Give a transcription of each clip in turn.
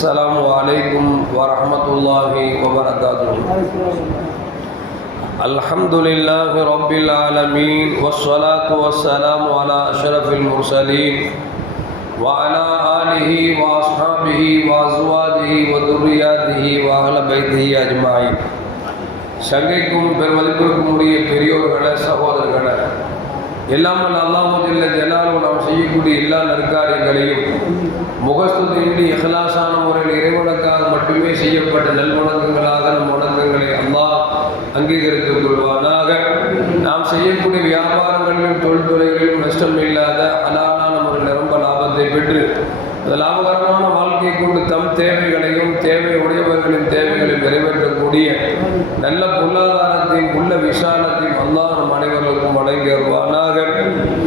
السلام عليكم ورحمة الله وبركاته الحمد لله رب العالمين والصلاة والسلام على أشرف المرسلين وعلى آله وأصحابه وأزواجه وذرياته وأهل بيته أجمعين சங்கைக்கும் பெருமதிப்பிற்கும் உரிய பெரியோர்களே சகோதரர்களே எல்லாமல் அல்லாமதில்ல ஜலாலும் நாம் செய்யக்கூடிய எல்லா நற்காரியங்களையும் முகஸ்துதின்றி இஹலாசான முறையில் இறைவனுக்காக மட்டுமே செய்யப்பட்ட நல்வணக்கங்களாக நம் வணக்கங்களை அல்லாஹ் அங்கீகரித்துக் கொள்வானாக நாம் செய்யக்கூடிய வியாபாரங்களிலும் தொழில்துறைகளிலும் நஷ்டம் இல்லாத அலாலான முறையில் நிரம்ப லாபத்தை பெற்று அந்த லாபகரமான வாழ்க்கை கொண்டு தம் தேவைகளையும் தேவை உடையவர்களின் தேவைகளையும் நிறைவேற்றக்கூடிய நல்ல பொருளாதாரத்தையும் உள்ள விசாலத்தையும் அல்லாஹ் நம் அனைவர்களுக்கும் வழங்கி வருவானாக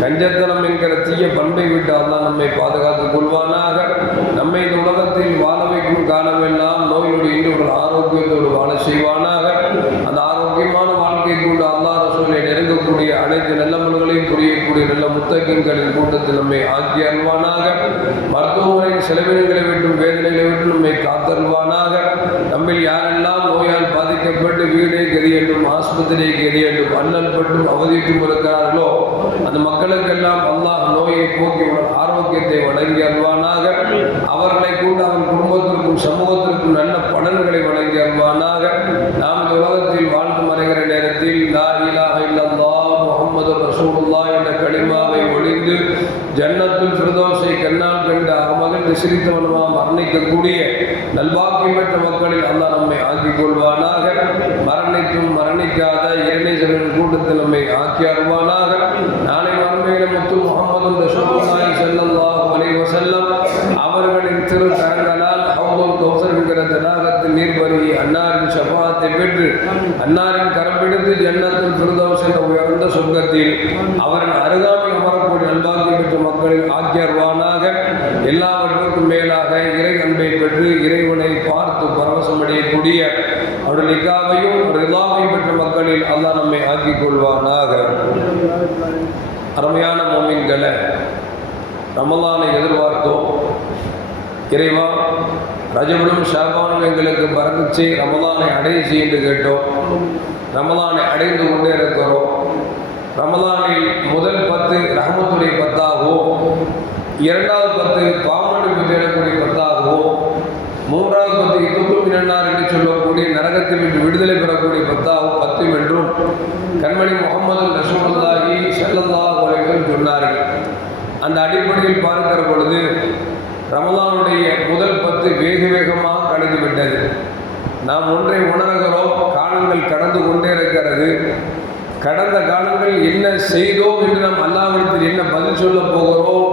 கஞ்சத்தனம் என்கிற தீய பண்பை விட்டு அல்லாஹ் நம்மை பாதுகாத்துக் கொள்வானாக. நம்மை இந்த உலகத்தில் வாழ வைக்கும் காலமெல்லாம் நோயோடு இன்று ஆரோக்கியத்தோடு வாழ செய்வானாக. அந்த ஆரோக்கியமான வாழ்க்கை கொண்டு அல்லா ரசூலை நெருங்கக்கூடிய அனைத்து நல்லவர்களையும் புரியக்கூடிய நல்ல முத்தகங்களின் கூட்டத்தில் நம்மை ஆக்கி அல்வானாக மருத்துவமனையின் செலவினங்களை விட்டும் வேதனைகளை விட்டு நம்மை காத்தல்வானாக நம்மில் யாரெல்லாம் நோயால் பாதிக்கப்பட்டு வீடே கெதியண்டும் ஆஸ்பத்திரியை கெதியண்டும் அல்லல் பட்டும் அவதிட்டும் இருக்கிறார்களோ அந்த மக்களுக்கெல்லாம் அல்லாஹ் நோயை போக்கி ஆரோக்கியத்தை வழங்கி அல்வானாக அவர்களை கூட அவன் குடும்பத்திற்கும் சமூகத்திற்கும் நல்ல பலன்களை வழங்கி அல்வானாக நாம் இந்த உலகத்தில் வாழ்ந்து மறைகிற நேரத்தில் லா இலாஹ இல்லல்லாஹ் முஹம்மது ரசூலுல்லாஹ் என்ற களிமாவை ஒளிந்து ஜன்னத்துல் ஃபிர்தௌஸை கண்ணால் கண்டு அகமகிழ்ந்து சிரித்தவனமாக மரணிக்கக்கூடிய நல்வாக்கியம் பெற்ற மக்களில் அல்லா நம்மை ஆக்கிக் கொள்வானாக மரணிக்கும் மரணிக்காத இறைநேசரின் கூட்டத்தில் நம்மை ஆக்கி அருவானாக நாளை மறுமையில முத்து முகமது ரசூலுல்லாஹி ஸல்லல்லாஹு அலைஹி வஸல்லம் அவர்களின் திரு கரங்களால் ஹவுதுல் கௌசர் என்கிற தடாகத்தில் நீர் ஷஃபாத்தை பெற்று அன்னாரின் கரம் பிடித்து ஜன்னத்தில் ஃபிர்தௌஸ் என்ற உயர்ந்த சொர்க்கத்தில் அவரின் அருகாமையில் அமரக்கூடிய நல்வாக்கியம் பெற்ற மக்களின் ஆக்கியர்வானாக எல்லாவற்றுக்கும் மேலாக இறை அன்பை பெற்று இறைவனை பார்த்து பரவசமடையக்கூடிய அவருடைய நிக்காவையும் ரிலாவையும் பெற்ற மக்களில் அல்லாஹ் நம்மை ஆக்கிக் கொள்வானாக அருமையான மோமின்களை ரமலானை எதிர்பார்த்தோம். இறைவா ரஜபுலும் ஷாபானும் எங்களுக்கு பறந்துச்சு ரமதானை அடைச்சு என்று கேட்டோம். ரமதானை அடைந்து கொண்டே இருக்கிறோம். ரமதானில் முதல் பத்து ரஹமத்துடைய பத்தாகவும் இரண்டாவது பத்து பாவமன்னிப்பு தேடக்கூடிய பத்தாகவும் மூன்றாவது பத்து இத்துத்து இரண்டார் என்று சொல்லக்கூடிய நரகத்தை விட்டு விடுதலை பெறக்கூடிய பத்தாகவும் பத்தும் என்றும் கண்மணி முகமது ரசூலுல்லாஹி செல்லல்லா அலைஹி சொன்னார்கள். அந்த அடிப்படையில் பார்க்கிற பொழுது ரமதானுடைய முதல் காலத்து வேக வேகமாக கடந்து விட்டது. நாம் ஒன்றை உணர்கிறோம் காலங்கள் கடந்து கொண்டே இருக்கிறது. கடந்த காலங்கள் என்ன செய்தோம் என்று நாம் அல்லாவிடத்தில் என்ன பதில் சொல்ல போகிறோம்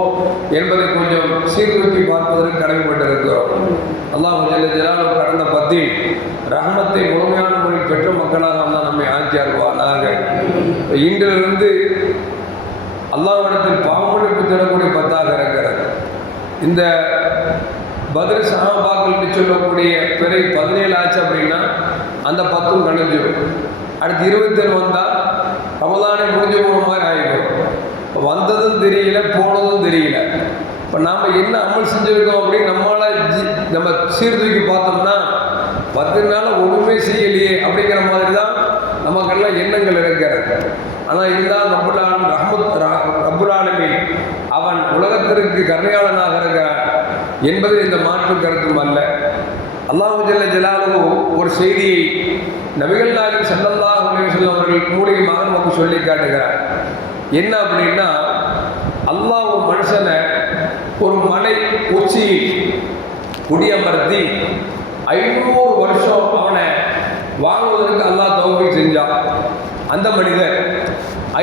என்பதை கொஞ்சம் சீர்தூக்கி பார்ப்பதற்கு கடமைப்பட்டிருக்கிறோம். அல்லாஹ் ஜலாலு கடந்த பத்தி ரஹமத்தை முழுமையான முறை பெற்ற மக்களாக அல்லாஹ் நம்மை ஆக்கி அருவானாக இன்றிலிருந்து அல்லாவிடத்தில் பாவமளிப்பு தரக்கூடிய பத்தாக இருக்கிறது. இந்த பதில் சஹாபாக்கள் சொல்லக்கூடிய பிறகு பதினேழு ஆச்சு அப்படின்னா அந்த பத்தும் கணிஞ்சிடும் அடுத்து இருபத்தேழு வந்தால் ரமலானே முடிஞ்சு போன மாதிரி ஆகிடும் வந்ததும் தெரியல போனதும் தெரியல. இப்போ நாம் என்ன அமல் செஞ்சுருக்கோம் அப்படின்னு நம்மளால் ஜி- நம்ம சீர்தூக்கி பார்த்தோம்னா பத்து நாள் ஒன்றுமே செய்யலையே அப்படிங்கிற மாதிரி தான் நமக்கெல்லாம் எண்ணங்கள் இருக்கிறது. ஆனால் இருந்தால் ரபுலான் ரஹமத் ரப்புலானமே அவன் உலகத்திற்கு கருணையாளனாக இருக்கிறான். என்பது இந்த மாற்று கருத்தும் அல்ல. அல்லாஹு ஜல்ல ஜலாலுஹு ஒரு செய்தியை நபிகள் நாயகம் ஸல்லல்லாஹு அலைஹி அவர்கள் மூலிகமாக நமக்கு சொல்லி காட்டுகிறார். என்ன அப்படின்னா அல்லாஹ் ஒரு மனுஷனை ஒரு மலை உச்சியில் குடியமர்த்தி ஐநூறு வருஷம் அவனை வாங்குவதற்கு அல்லாஹ் தௌஃபீ செஞ்சான். அந்த மனிதர்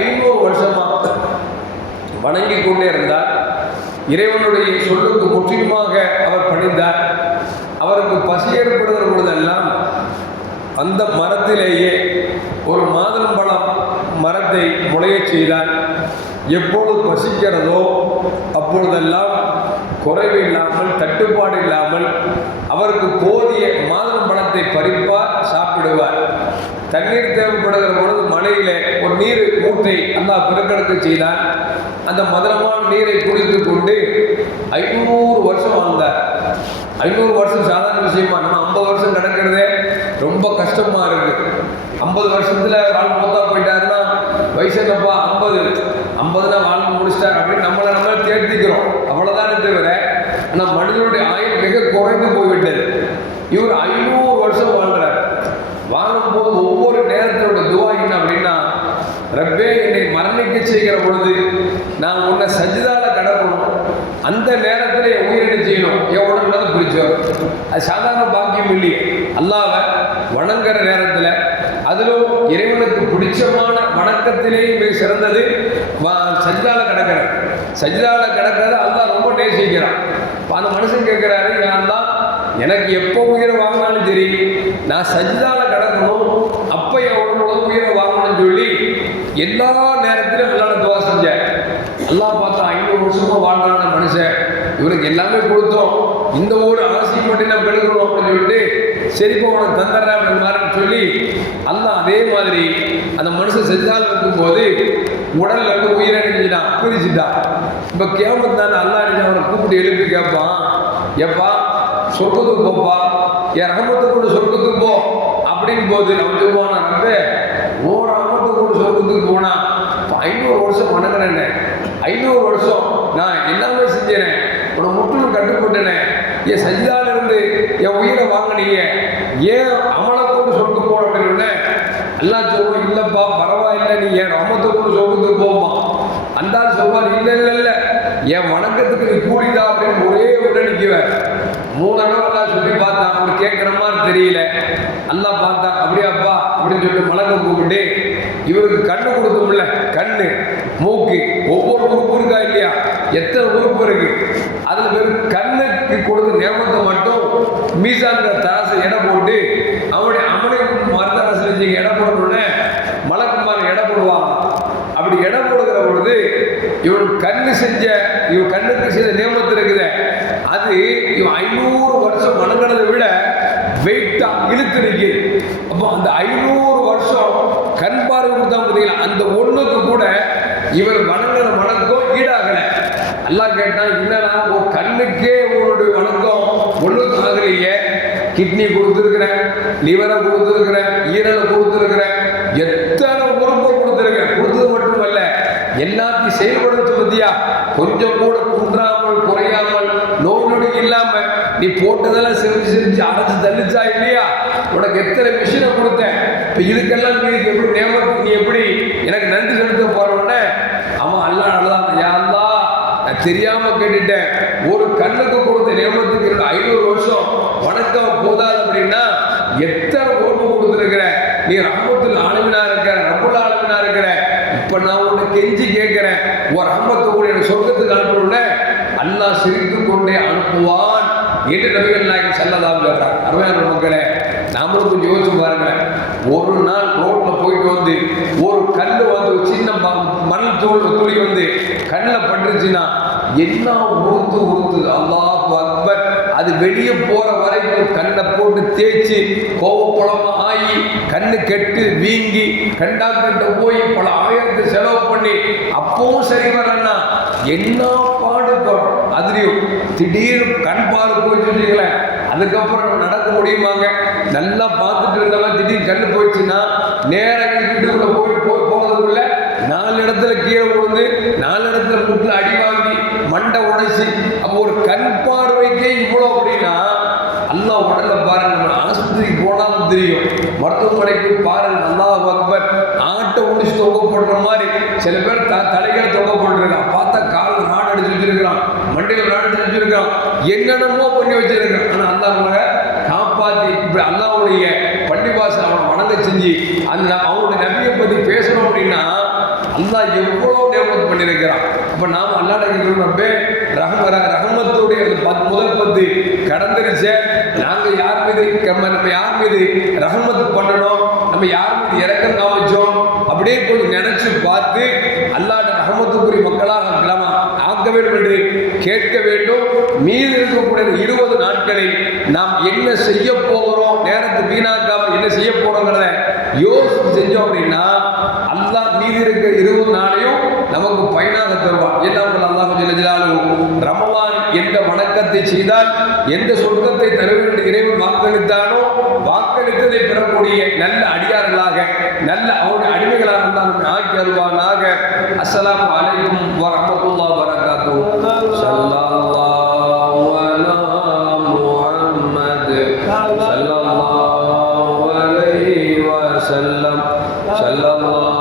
ஐநூறு வருஷமாக வணங்கி கொண்டே இருந்தார். இறைவனுடைய சொல்லுக்கு முற்றிலுமாக அவர் பணிந்தார். அவருக்கு பசி ஏற்படுகிற பொழுதெல்லாம் அந்த மரத்திலேயே ஒரு மாதுளம்பழம் மரத்தை முளையச் செய்தார். எப்பொழுது பசிக்கிறதோ அப்பொழுதெல்லாம் குறைவு இல்லாமல் தட்டுப்பாடு இல்லாமல் அவருக்கு போதிய மாதுளம்பழத்தை பறிப்பார் சாப்பிடுவார். தண்ணீர் தேவைப்படுகிற பொழுது மலையிலே ஒரு நீர் ஊற்றை அல்லாஹ் பிறக்கெடுக்க செய்தான் அந்த மதுரமான நீரை குடித்து கொண்டு ஐநூறு வருஷம் வாழ்ந்தார் ஐநூறு வருஷம் சாதாரண விஷயமா நம்ம ஐம்பது வருஷம் கிடக்கிறதே ரொம்ப கஷ்டமா இருக்கு. ஐம்பது வருஷத்துல வாழ் மூத்தா போயிட்டாருன்னா வயசு ஐம்பது ஐம்பதுனா வாழ்ந்து முடிச்சிட்டார் அப்படின்னு நம்மளை நம்ம தேர்த்திக்கிறோம். அவ்வளோதானே தவிர ஆனால் மனிதனுடைய ஆயுள் மிக குறைந்து போய்விட்டது. இவர் ஐநூறு வருஷம் வாழ்றார். வாழும்போது ஒவ்வொரு நேரத்தில் ரப்பே என்னை மரணிக்க செய்கிற பொழுது நான் உன்னை சஜிதால கடக்கணும் அந்த நேரத்தில் என் உயிரினை செய்யணும் என் உடம்புல பிடிச்சோம் அது சாதாரண பாக்கியம் இல்லையே. அல்லாவை வணங்குற நேரத்தில் அதிலும் இறைவனுக்கு பிடிச்சமான வணக்கத்திலேயே மிக சிறந்தது சஜிதால கிடக்கிறது. சஜிதால கிடக்கிறத அல்லா ரொம்ப நேசிக்கிறான் அந்த மனுஷன் கேட்குறாரு தான் எனக்கு எப்போ உயிரை வாங்கினாலும் சரி நான் சஜிதால கிடக்கணும். அப்போ என் உடம்புல உயிரை வாங்கணும்னு சொல்லி எல்லா நேரத்திலும் அல்லாட துவா செஞ்சேன் எல்லாம் பார்த்தா ஐநூறு வருஷமா வாழ்றான மனுஷன். இவனுக்கு எல்லாமே கொடுத்தோம். இந்த ஒரு ஆசை மட்டும் நம்ம எடுக்கணும் அப்படின்னு சொல்லிட்டு சரிப்பா உனக்கு தந்துடுறேன் மாதிரி சொல்லி அல்லா அதே மாதிரி அந்த மனுஷன் செஞ்சால் இருக்கும்போது உடல்ல இருந்து உயிரை அணிஞ்சிட்டான் பிரிச்சுட்டான் இப்போ கேமத்து தானே அல்லா அணிஞ்சு அவனை கூப்பிட்டு எழுப்பி கேட்பான் எப்பா சொர்க்கத்துக்கு போப்பா என் ரகமத்தை கூட சொர்க்கத்துக்கு போ. அப்படின் போது அவன் சொல்லுவான் நம்ப ஓ ஊருக்கு போனால் போனா ஐநூறு வருஷம் வணங்குறேன் ஐநூறு வருஷம் நான் எல்லாமே செஞ்சேன். உன முற்றிலும் கட்டுப்பட்டேனே என் சஜிதால இருந்து என் உயிரை வாங்கினீங்க. ஏன் அமலை கொண்டு சொர்க்கு போன அப்படின்னு எல்லாம் சொல்லுவோம் இல்லைப்பா பரவாயில்லை. நீ என் ரமத்தை கொண்டு சொர்க்கத்துக்கு போமா அந்தாலும் சொல்வார் இல்லை இல்லை இல்லை. என் வணக்கத்துக்கு நீ கூடிதா? அப்படின்னு ஒரே உடனிக்குவேன் மூணு அளவெல்லாம் சொல்லி பார்த்தா அவர் கேட்குற மாதிரி தெரியல. அல்லா பார்த்தா அப்படியாப்பா அப்படின்னு சொல்லிட்டு மலங்க கூப்பிட்டு இவருக்கு கண்ணு கொடுத்தோம்ல கண்ணு மூக்கு ஒவ்வொரு உறுப்பு இருக்கா இல்லையா? எத்தனை உறுப்பு இருக்கு? அதுல வெறும் கண்ணுக்கு கொடுத்த நியமத்தை மட்டும் மீசான்ற தராசு எடை போட்டு அவனுடைய அவனை மருந்தரசு வச்சு எடை போடணும்னு மலக்குமார் எடை போடுவாங்க அப்படி எடை போடுகிற பொழுது இவன் கண்ணு செஞ்ச இவன் கண்ணுக்கு செய்த நியமத்து இருக்குது. அது இவன் ஐநூறு வருஷம் வணங்கினதை விட வெயிட்டா இழுத்து நிற்குது. அப்போ அந்த ஐநூறு வருஷம் கண் பார்வை கொடுத்தா பார்த்தீங்களா அந்த ஒண்ணுக்கு கூட இவர் வணங்குற வணக்கம் ஈடாகலை. எல்லாம் கேட்டான் என்னடா உன் கண்ணுக்கே உன்னுடைய வணக்கம். ஒண்ணுக்கு ஆகலையே கிட்னி கொடுத்துருக்கிறேன் லிவரை கொடுத்துருக்கிறேன் ஈரலை கொடுத்துருக்கிறேன். எத்தனை உறுப்பை கொடுத்துருக்கேன்? கொடுத்தது மட்டுமல்ல எல்லாத்தையும் செயல்படுத்து பத்தியா கொஞ்சம் கூட குன்றாமல் குறையாமல் நோய் நொடி இல்லாம நீ போட்டதெல்லாம் செஞ்சு செஞ்சு அடைச்சு தள்ளிச்சா இல்லையா? உனக்கு எத்தனை மிஷினை கொடுத்தேன்? இப்போ இதுக்கெல்லாம் நீ எப்படி நேமத்துக்கு நீ எப்படி எனக்கு நன்றி செலுத்த போறவன அவன் அல்லா நல்லதான். யாருந்தா நான் தெரியாம கேட்டுட்டேன். ஒரு கண்ணுக்கு கொடுத்த நியமத்துக்கு இருந்த ஐநூறு வருஷம் வணக்கம் போதாது அப்படின்னா எத்தனை ஓட்டு கொடுத்துருக்கிற? நீ ரம்மத்தில் ஆளுமினா இருக்கிற ரப்புல் ஆளுமினா இருக்கிற. இப்ப நான் உன்னை கெஞ்சி கேட்கிறேன். ஒரு ரம்மத்தை கூட எனக்கு சொர்க்கத்துக்கு அனுப்பணும்ல அல்லாஹ் சிரித்து கொண்டே அனுப்புவான். என்று நபிகள் நாயகம் செல்லதாம் சொல்றாங்க. அருமையான மக்களே நாமளும் கொஞ்சம் யோசிச்சு பாருங்க ஒரு நாள் ரோட்ல போயிட்டு வந்து ஒரு கல்லு வந்து சின்ன ம- மணல் தூள் துளி வந்து கண்ணில் பட்டுருச்சுன்னா என்ன உறுத்து உறுத்து அல்லாஹ் அக்பர் அது வெளியே போற வரைக்கும் கண்ணை போட்டு தேய்ச்சி கோவப்பழமா ஆகி கண்ணு கெட்டு வீங்கி கண்டாக்கிட்ட போய் பல ஆயிரத்து செலவு பண்ணி அப்பவும் சரி வரன்னா என்ன பாடுபடும்? அதுலயும் திடீர்னு கண் பார்வை போயிட்டு அதுக்கப்புறம் நடக்க முடியுமாங்க? நல்லா பார்த்துட்டு இருந்தவங்க திடீர்னு கண்ணு போயிடுச்சுன்னா நேராக வீட்டுக்குள்ள போய் போய் போனதுக்குள்ள நாலு இடத்துல கீழே விழுந்து நாலு இடத்துல முட்டில் அடி வாங்கி மண்டை உடைச்சி அப்போ ஒரு கண் பார்வைக்கே இவ்வளோ அப்படின்னா அல்லா உடல பாருங்க நம்ம ஆஸ்பத்திரிக்கு போனாலும் தெரியும். மருத்துவமனைக்கு பாருங்க அல்லாஹ் அக்பர். ஆட்டை ஒடிச்சு தொங்க போடுற மாதிரி சில பேர் த தலைகளை தொங்க போட்டுருக்கான் பார்த்தா கால் நாடு செஞ்சிருக்கிறான். மண்டையில் நாடு செஞ்சிருக்கிறான். என்னென்னமோ பண்ணி வச்சிருக்கான் ஆனால் அல்லாஹ் அவங்களை காப்பாற்றி இப்படி அல்லாஹ்வுடைய பண்டிவாசல் அவனை வணங்க செஞ்சு அந்த அவனுடைய நபியை பற்றி பேசணும் அப்படின்னா அல்லாஹ் எவ்வளோ நேமத் பண்ணியிருக்கிறான் அப்போ நாம் அல்லாட கேட்கிறோம் ரப்பே ரஹமத்துடைய பத் முதல் பத்து கடந்துருச்ச. நாங்கள் யார் மீது நம்ம நம்ம யார் மீது ரஹமத்து பண்ணணும்? நம்ம யார் மீது இறக்கம் காமிச்சோம்? அப்படியே கொஞ்சம் நினைச்சு பார்த்து அல்லாட ரஹமத்துக்குரிய மக்களாக வேண்டும் என்று கேட்க வேண்டும். மீது இருக்கக்கூடிய இருபது நாட்களில் நாம் என்ன செய்ய போகிறோம்? நேரத்தை வீணாக்காமல் என்ன செய்ய போறோங்கிறத யோசித்து செஞ்சோம் அப்படின்னா அல்லா மீதி இருக்க இருபது நாளையும் நமக்கு பயனாக தருவான். எல்லாம் அல்லாஹ் ஜல்லஜலாலு ரமலான் எந்த வணக்கத்தை செய்தால் எந்த சொர்க்கத்தை தர இறைவன் வாக்களித்தானோ வாக்களித்ததை பெறக்கூடிய நல்ல அடியார்களாக நல்ல அவருடைய அடிமைகளாக இருந்தால் ஆக்கி அருவானாக அஸ்லாம் அலைக்கும் வரஹ்மத்துல்லாஹி ஸல்லல்லாஹு அலா